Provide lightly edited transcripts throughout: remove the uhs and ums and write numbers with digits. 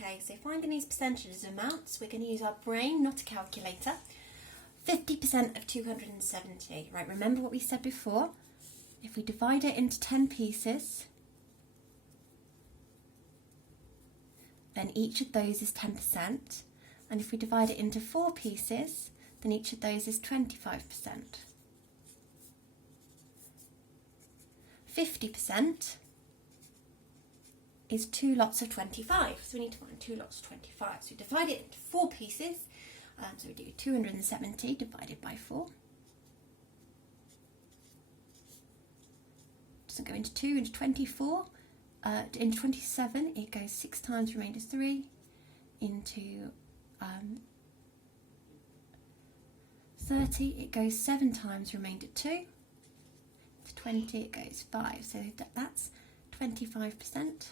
Okay, so finding these percentages amounts, we're going to use our brain, not a calculator. 50% of 270. Right, remember what we said before? If we divide it into 10 pieces, then each of those is 10%. And if we divide it into 4 pieces, then each of those is 25%. 50% is 2 lots of 25. So we need to find 2 lots of 25. So we divide it into 4 pieces. So we do 270 divided by 4. Doesn't go into 2, into 24. Into 27, it goes 6 times remainder 3. Into 30, it goes 7 times remainder 2. To 20, it goes 5. So that's 25%.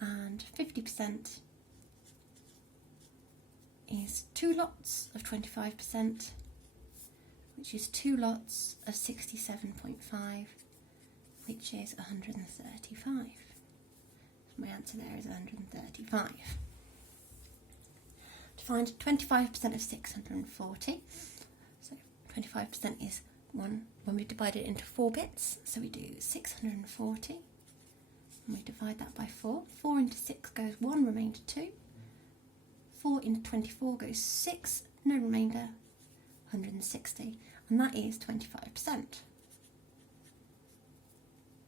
And 50% is 2 lots of 25%, which is 2 lots of 67.5, which is 135. So my answer there is 135. To find 25% of 640, so 25% is 1 when we divide it into 4 bits, so we do 640, and we divide that by 4. 4 into 6 goes 1, remainder 2. 4 into 24 goes 6, no remainder, 160, and that is 25%.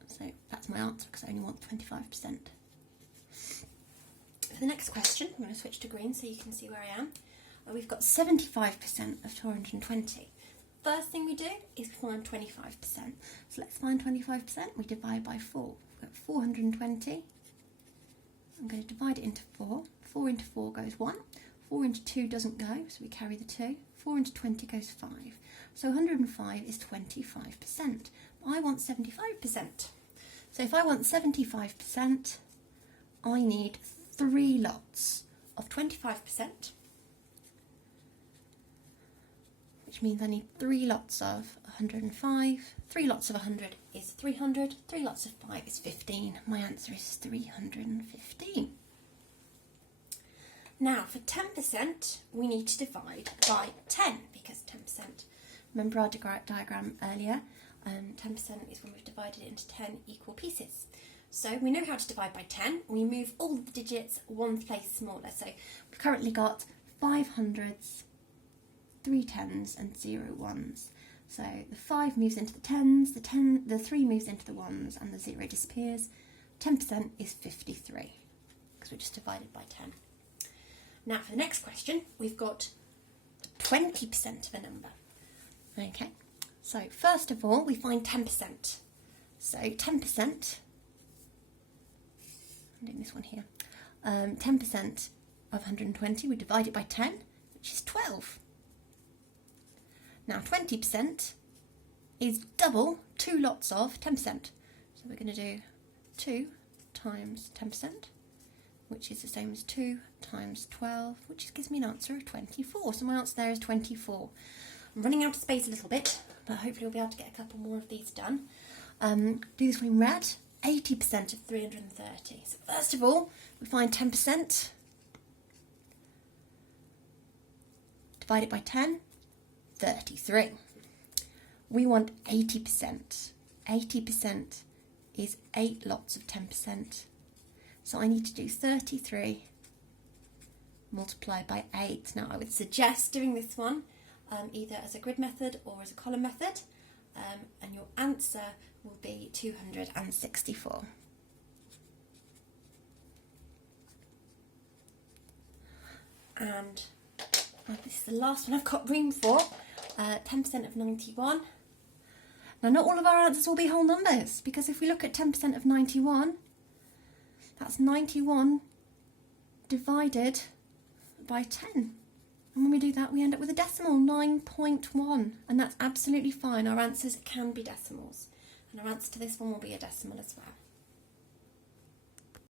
So that's my answer because I only want 25%. For the next question, I'm going to switch to green so you can see where I am. We've got 75% of 220. First thing we do is find 25%. So let's find 25%. We divide by 4. We've got 420. I'm going to divide it into 4. 4 into 4 goes 1. 4 into 2 doesn't go, so we carry the 2. 4 into 20 goes 5. So 105 is 25%. But I want 75%. So if I want 75%, I need 3 lots of 25%, which means I need 3 lots of 105. 3 lots of 100 is 300. 3 lots of 5 is 15. My answer is 315. Now for 10%, we need to divide by 10 because 10%, remember our diagram earlier, 10% is when we've divided it into 10 equal pieces. So we know how to divide by 10. We move all the digits 1 place smaller. So we've currently got 5 hundreds, 3 tens and 0 ones. So the 5 moves into the tens, the 3 moves into the ones, and the 0 disappears. 10% is 53 because we're just divided by 10. Now for the next question, we've got 20% of a number. Okay, so first of all, we find 10%. So 10%, I'm doing this one here, 10% of 120, we divide it by 10, which is 12. Now 20% is double 2 lots of 10%. So we're going to do 2 times 10%, which is the same as 2 times 12, which gives me an answer of 24. So my answer there is 24. I'm running out of space a little bit, but hopefully we'll be able to get a couple more of these done. Do this one in red, 80% of 330. So first of all, we find 10%, divide it by 10, 33. We want 80%. 80% is 8 lots of 10%. So I need to do 33 multiplied by 8. Now I would suggest doing this one either as a grid method or as a column method, and your answer will be 264. And this is the last one I've got room for, 10% of 91. Now not all of our answers will be whole numbers, because if we look at 10% of 91, that's 91 divided by 10. And when we do that, we end up with a decimal, 9.1. And that's absolutely fine. Our answers can be decimals. And our answer to this one will be a decimal as well.